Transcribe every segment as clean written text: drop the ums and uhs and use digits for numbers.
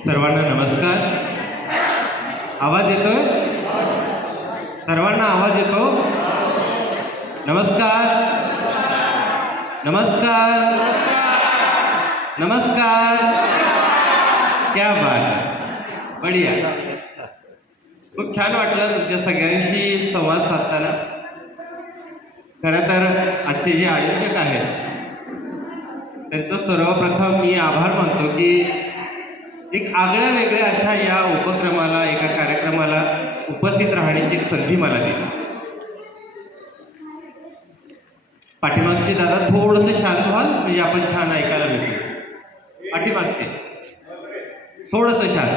सर्वांना नमस्कार. आवाज येतोय? सर्वांना आवाज येतो? नमस्कार नमस्कार नमस्कार. क्या बात आहे, बढिया. खूप छान वाटलं तुमच्या सगळ्यांशी संवाद साधताना. खरं तर आजचे जे आयोजक आहेत त्यांचं सर्वप्रथम मी आभार मानतो की एक आगळ्या वेगळ्या अशा या उपक्रमाला, एका कार्यक्रमाला उपस्थित राहण्याची एक संधी मला दिली. पाठीमागचे दादा थोडंसं शांत व्हाल म्हणजे आपण छान ऐकायला मिळतो. पाठीमागचे थोडंसं शांत.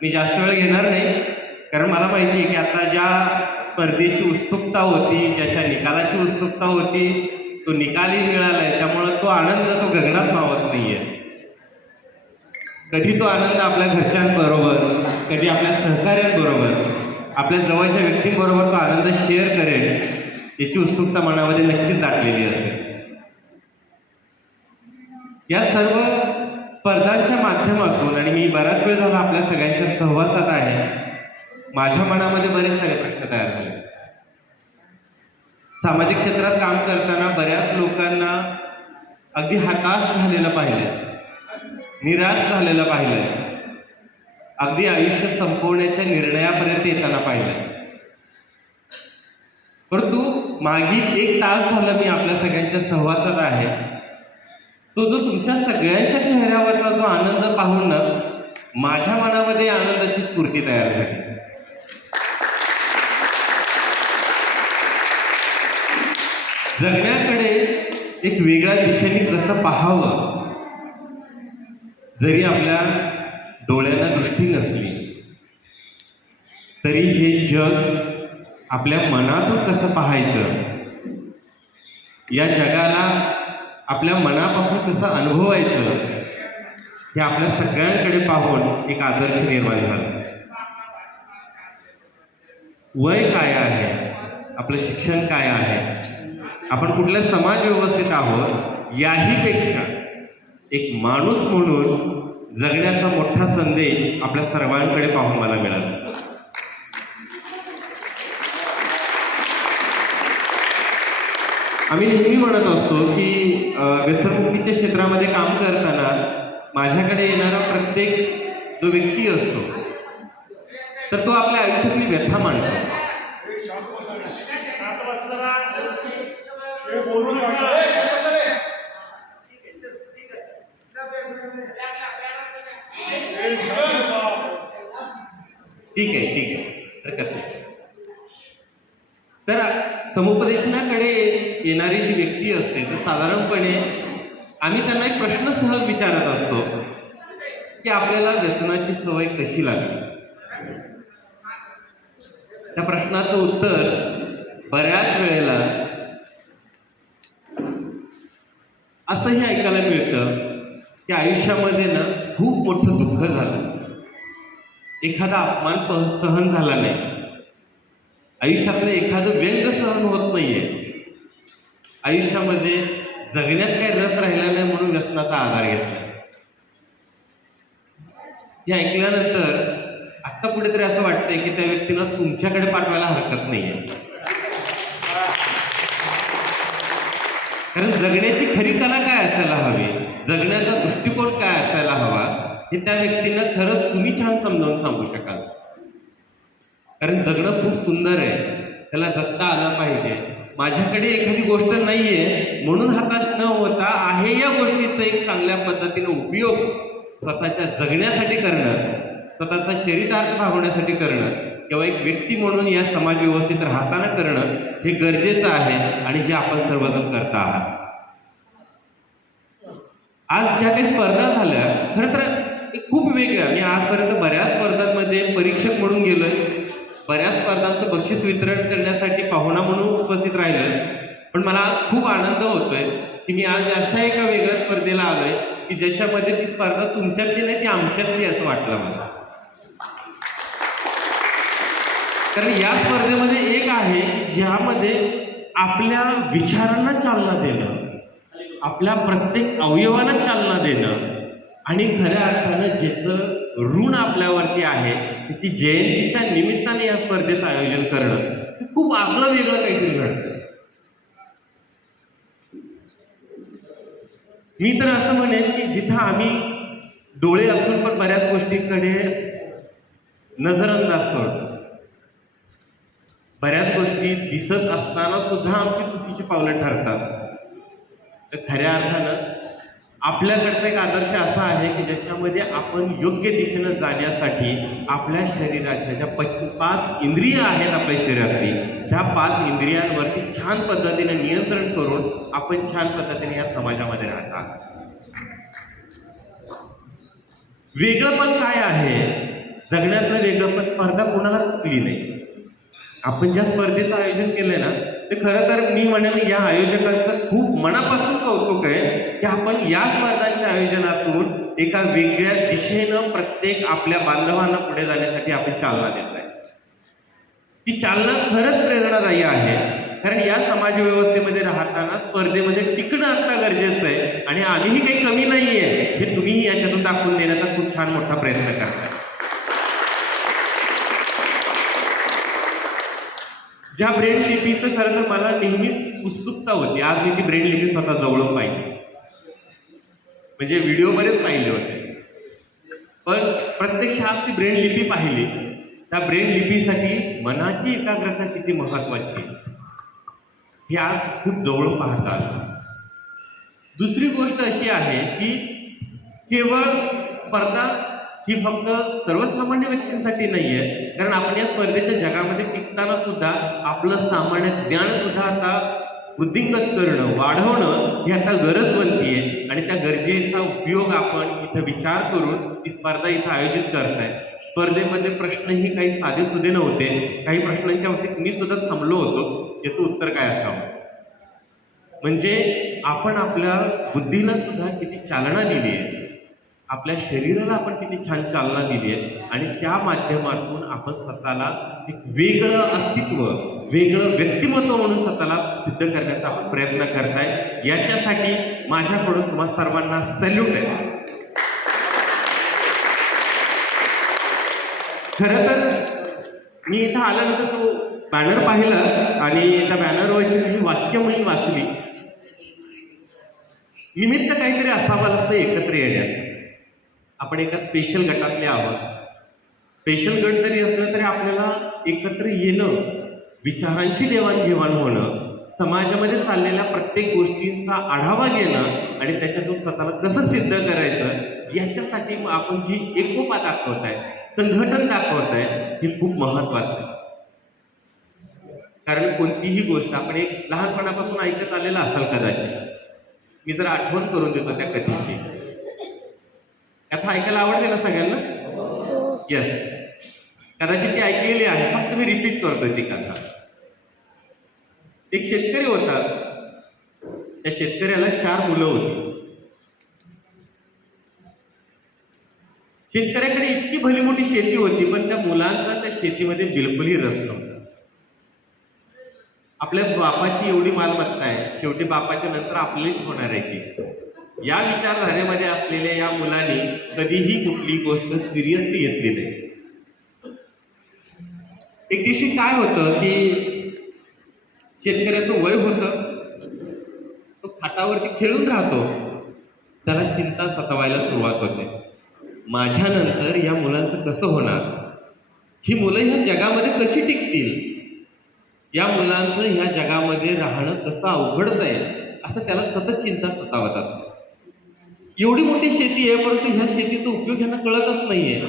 मी जास्त वेळ घेणार नाही, कारण मला माहिती आहे की आता ज्या स्पर्धेची उत्सुकता होती, ज्याच्या निकालाची उत्सुकता होती, तो निकालही मिळालाय. त्यामुळं तो आनंद तो गगनात मावत नाहीये. कधी तो आनंद आपल्या घरच्यांबरोबर, कधी आपल्या सहकाऱ्यांबरोबर, आपल्या जवळच्या व्यक्तींबरोबर तो आनंद शेअर करेल याची उत्सुकता मनामध्ये नक्कीच दाटलेली असेल. या सर्व स्पर्धांच्या माध्यमातून, आणि मी बराच वेळ झाला आपल्या सगळ्यांच्या सहवासात आहे, माझ्या मनामध्ये बरेच सारे प्रश्न तयार झाले. सामाजिक क्षेत्रात काम करताना बऱ्याच लोकांना अगदी हताश झालेलं पाहिलं, निराश झालेलं पाहिलं, अगदी आयुष्य संपवण्याच्या निर्णयापर्यंत येताना पाहिलं. परंतु मागील 1 तास झालं मी आपल्या सगळ्यांच्या सहवासात आहे. तो जो तुमच्या सगळ्यांच्या चेहऱ्यावरचा जो आनंद पाहून ना माझ्या मनामध्ये आनंदाची स्फूर्ती तयार झाली. जगण्याकडे एक वेगळ्या दिशेने कसं पाहावं, जरी आपल्या डोळ्यांना दृष्टी नसली तरी हे जग आपल्या मनातून कसं पाहायचं, या जगाला आपल्या मनापासून कसं अनुभवायचं, हे आपल्या सगळ्यांकडे पाहून एक आदर्श निर्माण झाला. वय काय आहे, आपलं शिक्षण काय आहे, आपण कुठल्या समाज व्यवस्थेत आहोत, याहीपेक्षा एक माणूस म्हणून जगण्याचा मोठा संदेश आपल्या सर्वांकडे पाहून मला मिळाला. आम्ही नेहमी म्हणत असतो की व्यसनमुक्तीच्या क्षेत्रामध्ये काम करताना माझ्याकडे येणारा प्रत्येक जो व्यक्ती असतो तर तो आपल्या आयुष्यातली व्यथा मांडतो. ठीक आहे, हरकत नाही. तर समुपदेशनाकडे येणारी जी व्यक्ती असते तर साधारणपणे आम्ही त्यांना एक प्रश्न सहज विचारत असतो की आपल्याला व्यसनाची सवय कशी लागली. त्या प्रश्नाचं उत्तर बऱ्याच वेळेला असंही ऐकायला मिळतं की आयुष्यामध्ये ना खूप मोठं दुःख झालं, एखादा अपमान सहन झाला नाही, आयुष्यातलं एखादं व्यंग सहन होत नाहीये, आयुष्यामध्ये जगण्यात काही रस राहिला नाही म्हणून व्यसनाचा आधार घेतला. हे ऐकल्यानंतर आत्ता कुठेतरी असं वाटतंय की त्या व्यक्तीला तुमच्याकडे पाठवायला हरकत नाहीये, कारण जगण्याची खरी कला काय असायला हवी, जगण्याचा दृष्टिकोन काय असायला हवा, हे त्या व्यक्तींना खरंच तुम्ही छान समजावून सांगू शकाल. कारण जगणं खूप सुंदर आहे, त्याला जगता आलं पाहिजे. माझ्याकडे एखादी गोष्ट नाहीये म्हणून हताश न होता आहे या गोष्टीचा एक चांगल्या पद्धतीने उपयोग स्वतःच्या जगण्यासाठी करणं, स्वतःचा चरितार्थ भागवण्यासाठी करणं, किंवा एक व्यक्ती म्हणून या समाज व्यवस्थेत राहताना करणं हे गरजेचं आहे, आणि जे आपण सर्वजण करता आहात. आज ज्या काही स्पर्धा झाल्या खरं तर खूप वेगळ्या. मी आजपर्यंत बऱ्याच स्पर्धांमध्ये परीक्षक म्हणून गेलोय, बऱ्याच स्पर्धांचं बक्षीस वितरण करण्यासाठी पाहुणा म्हणून उपस्थित राहिलोय. पण मला आज खूप आनंद होतोय की मी आज अशा एका वेगळ्या स्पर्धेला आलोय की ज्याच्यामध्ये ती स्पर्धा तुमच्यातली नाही, ती आमच्यातली असं वाटलं मला. कारण या स्पर्धेमध्ये एक आहे की ज्यामध्ये आपल्या विचारांना चालना देणं, आपल्या प्रत्येक अवयवाला चालना देणं आणि खऱ्या अर्थानं ज्याचं ऋण आपल्यावरती आहे त्याची जयंतीच्या निमित्ताने या स्पर्धेचं आयोजन करणं हे खूप आपलं वेगळं काहीतरी घडतं. मी तर असं म्हणेन की जिथं आम्ही डोळे असून पण बऱ्याच गोष्टींकडे नजरअंदाज करतो, बऱ्याच गोष्टी दिसत असताना सुद्धा आमची चुकीची पावलं ठरतात, तर खऱ्या अर्थानं आपल्याकडचा एक आदर्श असा आहे की ज्याच्यामध्ये आपण योग्य दिशेनं जाण्यासाठी आपल्या शरीराच्या ज्या 5 इंद्रिय आहेत आपल्या शरीरातली, त्या 5 इंद्रियांवरती छान पद्धतीने नियंत्रण करून आपण छान पद्धतीने या समाजामध्ये राहतात. वेगळंपण काय आहे? जगण्यातलं वेगळंपण स्पर्धा कोणाला चुकली नाही. आपण ज्या स्पर्धेचं आयोजन केलंय ना, ते खरं तर मी म्हणेन या आयोजकांचं खूप मनापासून कौतुक आहे की आपण या स्पर्धांच्या आयोजनातून एका वेगळ्या दिशेनं प्रत्येक आपल्या बांधवांना पुढे जाण्यासाठी आपण चालना देत आहे. ती चालना खरंच प्रेरणादायी आहे, कारण या समाज व्यवस्थेमध्ये राहताना स्पर्धेमध्ये टिकणं आता गरजेचं आहे आणि आम्हीही काही कमी नाहीये हे तुम्हीही याच्यातून दाखवून देण्याचा खूप छान मोठा प्रयत्न करताय. ज्या ब्रेन लिपीचं खरं तर मला नेहमीच उत्सुकता होती. आज मी ती ब्रेन लिपी स्वतः जवळून पाहिली, म्हणजे व्हिडिओ बरेच पाहिले होते, पण प्रत्यक्ष आज ती ब्रेन लिपी पाहिली. त्या ब्रेन लिपीसाठी मनाची एकाग्रता किती महत्वाची हे आज खूप जवळून पाहता आलं. दुसरी गोष्ट अशी आहे की केवळ स्पर्धा ही फक्त सर्वसामान्य व्यक्तींसाठी नाहीये, कारण आपण या स्पर्धेच्या जगामध्ये टिकताना सुद्धा आपलं सामान्य ज्ञान सुद्धा आता वृद्धिंगत करणं, वाढवणं ही आता गरज बनतीये आणि त्या गरजेचा उपयोग आपण इथं विचार करून ही स्पर्धा इथं आयोजित करताय. स्पर्धेमध्ये प्रश्नही काही साधेसुधे नव्हते. काही प्रश्नांच्या बाबतीत मी सुद्धा थांबलो होतो, याचं उत्तर काय असावं. म्हणजे आपण आपल्या बुद्धीला सुद्धा किती चालना दिली आहे, आपल्या शरीराला आपण किती छान चालना दिली आहे आणि त्या माध्यमातून आपण स्वतःला एक वेगळं अस्तित्व, वेगळं व्यक्तिमत्व म्हणून स्वतःला सिद्ध करण्याचा आपण प्रयत्न करताय. याच्यासाठी माझ्याकडून तुम्हा सर्वांना सॅल्यूट आहे. खरं तर मी इथं आल्यानंतर तो बॅनर पाहिला आणि त्या बॅनरवरची काही वाक्य मी वाचली. निमित्त काहीतरी असावं लागतं एकत्र येण्यात. आपण एका स्पेशल गटातले आहोत. स्पेशल गट जरी असलं तरी आपल्याला एकत्र येणं, विचारांची देवाणघेवाण होणं, समाजामध्ये चाललेल्या प्रत्येक गोष्टींचा आढावा घेणं आणि त्याच्यातून स्वतःला कसं सिद्ध करायचं याच्यासाठी आपण जी एकोपा दाखवताय, संघटन दाखवताय, हे खूप महत्वाचं आहे. कारण कोणतीही गोष्ट आपण एक लहानपणापासून ऐकत आलेलं असाल कदाचित. मी जर आठवण करून देतो त्या कथेची. कथा ऐकायला आवडते ना सगळ्यांना? येस, कदाचित ती ऐकलेली आहे, फक्त मी रिपीट करतोय ती कथा. एक शेतकरी होता. त्या शेतकऱ्याला 4 मुलं होती. शेतकऱ्याकडे इतकी भली मोठी शेती होती, पण त्या मुलांचा त्या शेतीमध्ये बिलकुलही रस नव्हता. आपल्या बापाची एवढी मालमत्ता आहे, शेवटी बापाच्या नंतर आपलीच होणार आहे ती. या विचारधारेमध्ये असलेल्या या मुलांनी कधीही कुठली गोष्ट सिरियसली घेतली नाही. एक दिवशी काय होतं की शेतकऱ्याचं वय होतं, तो खाटावरती खेळून राहतो. त्याला चिंता सतावायला सुरुवात होते. माझ्यानंतर या मुलांचं कसं होणार? ही मुलं ह्या जगामध्ये कशी टिकतील? या मुलांचं ह्या जगामध्ये राहणं कसं अवघड जाईल, असं त्याला सतत चिंता सतावत असते. एवढी मोठी शेती आहे, परंतु ह्या शेतीचा उपयोग ह्यांना कळतच नाहीये.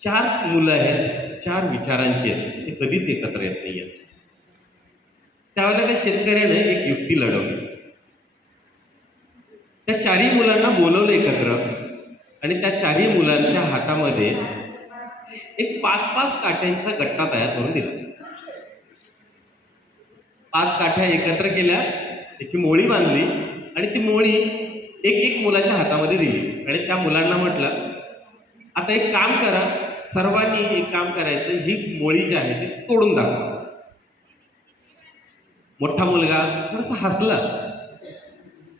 4 मुलं आहेत, 4 विचारांची आहेत, ते कधीच एकत्र येत नाहीयेत. त्यावेळेला त्या शेतकऱ्याने एक युक्ती लढवली. त्या 4ही मुलांना बोलवलं एकत्र आणि त्या 4ही मुलांच्या हातामध्ये एक 5-5 काठ्यांचा गट्टा तयार करून दिला. 5 काठ्या एकत्र केल्या, त्याची मोळी बांधली आणि ती मोळी एक मुलाच्या हातामध्ये दिली आणि त्या मुलांना म्हटलं, आता एक काम करा, सर्वांनी एक काम करायचं, ही मोळी जी आहे ती तोडून दाखवा. मोठा मुलगा थोडासा हसला.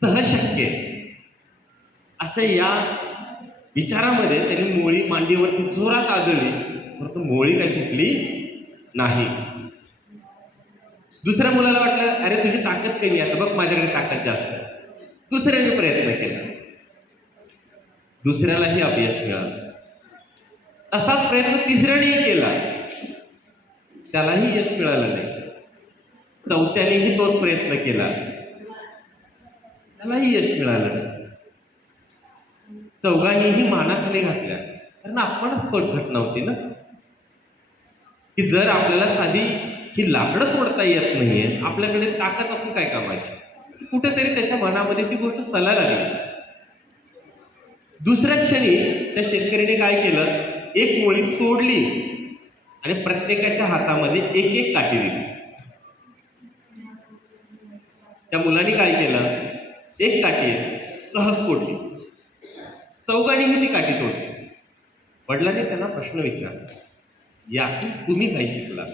सहज शक्य असं या विचारामध्ये त्यांनी मोळी मांडीवरती जोरात आदळली, परंतु मोळी काही तुटली नाही. दुसऱ्या मुलाला वाटलं, अरे तुझी ताकद कमी आहे, आता बघ माझ्याकडे ताकद जास्त आहे. दुसऱ्याने प्रयत्न केला, दुसऱ्यालाही अपयश मिळालं. असाच प्रयत्न तिसऱ्यानेही केला, त्यालाही यश मिळालं नाही. चौथ्यानेही तोच प्रयत्न केला, त्यालाही यश मिळालं नाही. चौघांनीही मानाखाली घातल्या, कारण आपणच घटना होती ना, की जर आपल्याला साधी ही लाकडं तोडता येत नाहीये, आपल्याकडे ताकद असून काय कामाची. कुठेतरी त्याच्या मनामध्ये ती गोष्ट सला लागली. दुसऱ्या क्षणी त्या शेतकऱ्याने काय केलं, एक मोळी सोडली आणि प्रत्येकाच्या हातामध्ये एक एक काठी दिली. त्या मुलाने काय केलं, एक काठी सहज तोडली, चौघांनीही ती काठी तोडली. वडिलांनी त्यांना प्रश्न विचारला, यातून तुम्ही काय शिकला?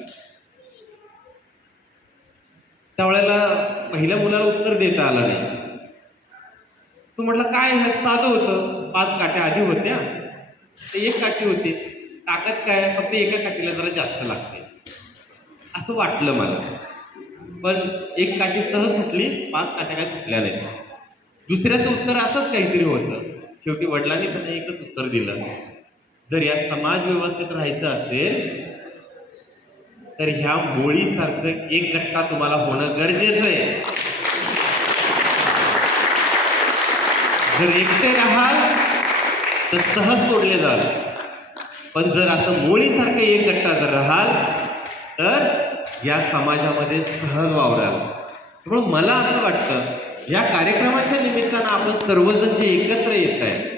त्यावेळेला पहिल्या मुलाला उत्तर देता आलं नाही. तो म्हटला, काय हे साधं होतं, 5 काट्या आधी होत्या, ते एक काठी होती, ताकद काय, फक्त एका काठीला जरा जास्त लागते असं वाटलं मला. पण एक काठी सहज तुटली, 5 काट्या काय तुटल्या नाहीत. दुसऱ्याचं उत्तर असंच काहीतरी होतं. शेवटी वडिलांनी त्यांना एकच उत्तर दिलं, जर या समाज व्यवस्थेत राहायचं असेल तर ह्या मोळीसारखं एक गट्टा तुम्हाला होणं गरजेचं आहे. जर एकटे राहाल तर सहज तोडले जाल, पण जर असं मोळीसारखं एक गट्टा जर राहाल तर या समाजामध्ये सहज वावराल. त्यामुळे मला असं वाटतं, या कार्यक्रमाच्या निमित्तानं आपण सर्वजण जे एकत्र येत आहे,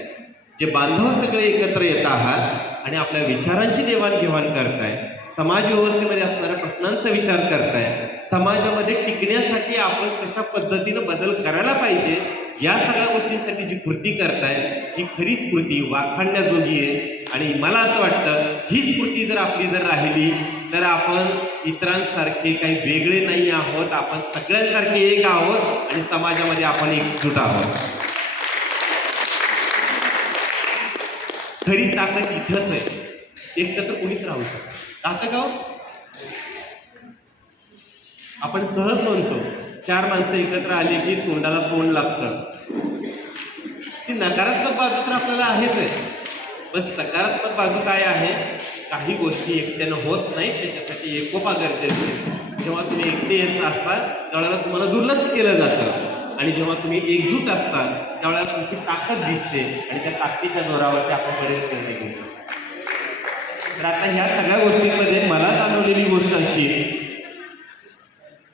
जे बांधव सगळे एकत्र येत आहात आणि आपल्या विचारांची देवाणघेवाण करताय, समाज व्यवस्थेमध्ये असणाऱ्या प्रश्नांचा विचार करताय, समाजामध्ये टिकण्यासाठी आपण कशा पद्धतीनं बदल करायला पाहिजे, या सगळ्या गोष्टींसाठी जी कृती करताय ही खरीच कृती वाखाणण्याजोगी आहे. आणि मला असं वाटतं, ही स्फूर्ती जर आपली जर राहिली तर आपण इतरांसारखे काही वेगळे नाही आहोत, आपण सगळ्यांसारखे एक आहोत आणि समाजामध्ये आपण एकजूट आहोत. खरी ताकद इथंच आहे, एकटं तर कोणीच राहू शकत. ताकद गाव आपण सहज म्हणतो, 4 माणसं एकत्र आली की तोंडाला तोंड लागतं. ती नकारात्मक बाजू तर आपल्याला आहेच आहे, पण सकारात्मक बाजू काय आहे, काही गोष्टी एकट्यानं होत नाही, त्याच्यासाठी एकोपा गरजेचं आहे. जेव्हा तुम्ही एकटे येत असता त्यावेळेला तुम्हाला दुर्लक्ष केलं जातं, आणि जेव्हा तुम्ही एकजूट असता त्यावेळेला तुमची ताकद दिसते आणि त्या ताकदीच्या जोरावरती आपण बरेच निर्णय घेऊ शकतो. तर आता ह्या सगळ्या गोष्टींमध्ये मला जाणवलेली गोष्ट अशी,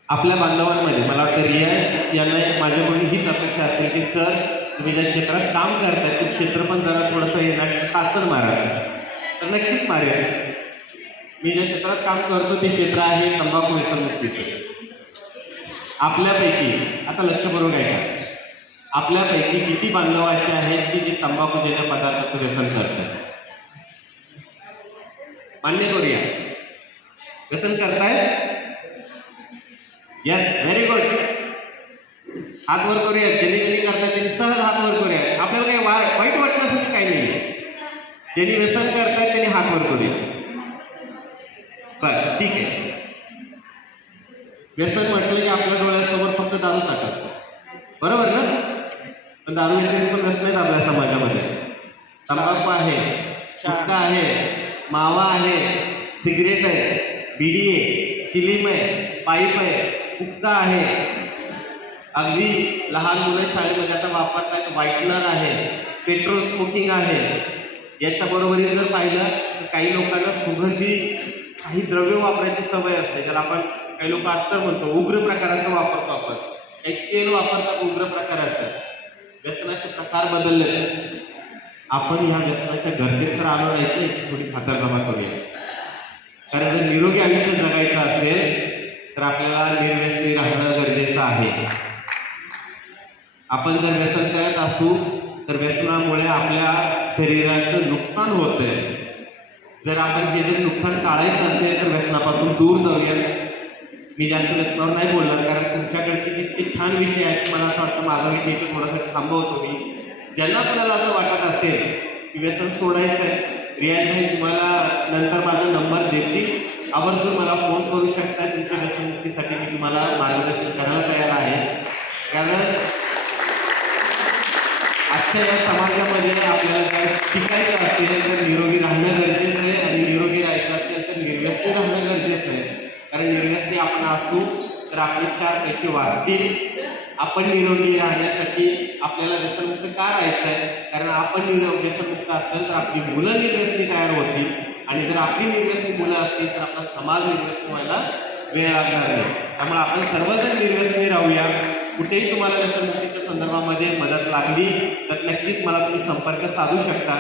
आपल्या बांधवांमध्ये मला वाटतं रिया यांना माझ्याकडून हीच अपेक्षा असते की सर, तुम्ही ज्या क्षेत्रात काम करताय ते क्षेत्र पण जरा थोडंसं येणार टाचण मारा. तर नक्कीच मारेल. मी ज्या क्षेत्रात काम करतो ते क्षेत्र आहे तंबाखू व्यसनमुक्तीचं. आपल्यापैकी, आता लक्षपूर्वक ऐका, आपल्यापैकी किती बांधव असे आहेत की जे तंबाखूजन्य पदार्थाचं व्यसन करतात? मान्य करूया, व्यसन करताय? Yes, very good. हात वर करूया. ज्यांनी ज्यांनी करतात त्यांनी सहज हात वर करूया. आपल्याला काही वाईट वाटण्यासाठी काही नाही. ज्यांनी व्यसन करतात त्यांनी हात वर करूया. बरं, ठीक आहे. व्यसन म्हटलं की आपल्या डोळ्यासमोर फक्त दारू टाकत, बरोबर ना? पण दारू व्यतिरिक्त पण व्यसन आहेत आपल्या समाजामध्ये. तंबाखू आहे, गुटखा आहे, मावा आहे, सिगरेट आहे, बिडी आहे, चिलीम आहे, पाईप आहे, हुक्का आहे. अगदी लहान मुलं शाळेमध्ये आता वापरतात व्हाईटनर आहे, पेट्रोल स्मोकिंग आहे. याच्या बरोबरीने जर पाहिलं तर काही लोकांना सुगंधी काही द्रव्य वापरायची सवय असते, ज्याला आपण काही लोक अत्तर म्हणतो, उग्र प्रकाराचं वापरतो आपण. एक तेल वापरतात उग्र प्रकाराचं. व्यसनाचे प्रकार बदलले. आपण ह्या व्यसनाच्या गर्दीत तर आलो नाही, तर थोडी खातरजमा करूया. कारण जर निरोगी आयुष्य जगायचं असेल तर आपल्याला निर्व्यसनी राहणं गरजेचं आहे. आपण जर व्यसन करत असू तर व्यसनामुळे आपल्या शरीराचं नुकसान होतंय. जर आपण हे जर नुकसान टाळायचं असेल तर व्यसनापासून दूर जाऊया. मी जास्त व्यसनावर नाही बोलणार, कारण तुमच्याकडचे जितके छान विषय आहेत मला असं वाटतं माझा विषय इथे थोडासा थांबवतो मी. ज्यांना कोणाला असं वाटत असेल की व्यसन सोडायचं आहे. रियाजभाई तुम्हाला नंतर माझा नंबर देतील, आवर्जून मला फोन करू शकता. तुमच्या व्यसनमुक्तीसाठी मी तुम्हाला मार्गदर्शन करायला तयार आहे. कारण आजच्या या समाजामध्ये आपल्याला काय टिकायचं असेल तर निरोगी राहणं गरजेचं आहे, आणि निरोगी राहायचं असेल तर निर्व्यसनी राहणं गरजेचं आहे. कारण निर्व्यसनी आपण असू तर आपले 4 पैसे वाचतील. आपण निरोगी राहण्यासाठी आपल्याला व्यसनमुक्त का राहायचं आहे? कारण आपण व्यसनमुक्त असेल तर आपली मुलं निर्व्यसनी तयार होतील, आणि जर आपली निर्व्यसनी मुलं असतील तर आपला समाज निर्व्यसनी व्हायला वेळ लागणार नाही. त्यामुळे आपण सर्वजण निर्व्यसनी राहूया. कुठेही तुम्हाला व्यसनमुक्तीच्या संदर्भामध्ये मदत लागली तर नक्कीच मला तुम्ही संपर्क साधू शकता.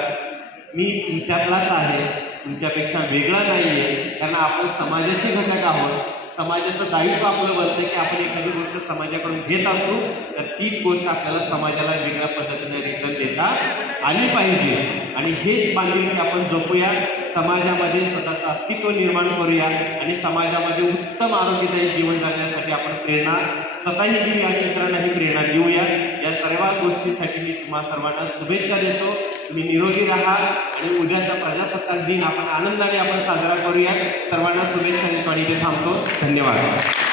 मी तुमच्यातलाच आहे, तुमच्यापेक्षा वेगळा नाही आहे. कारण आपण समाजाचे घटक आहोत. समाजाचं दायित्व आपलं बनतं की आपण एखादी गोष्ट समाजाकडून घेत असू तर तीच गोष्ट आपल्याला समाजाला वेगळ्या पद्धतीने रिटर्न देता आली पाहिजे. आणि हेच बांधिलकी आपण जपूया. समाजामध्ये स्वतःचं अस्तित्व निर्माण करूया, आणि समाजामध्ये उत्तम आरोग्यदायी जीवन जगण्यासाठी आपण प्रेरणा स्वतःही घेऊया आणि इतरांनाही प्रेरणा देऊया. या सर्व गोष्टींसाठी मी तुम्हा सर्वांना शुभेच्छा देतो. तुम्ही निरोगी राहा, आणि उद्याचा प्रजासत्ताक दिन आपण आनंदाने साजरा करूया. सर्वांना शुभेच्छा देतो आणि इथे थांबतो. धन्यवाद.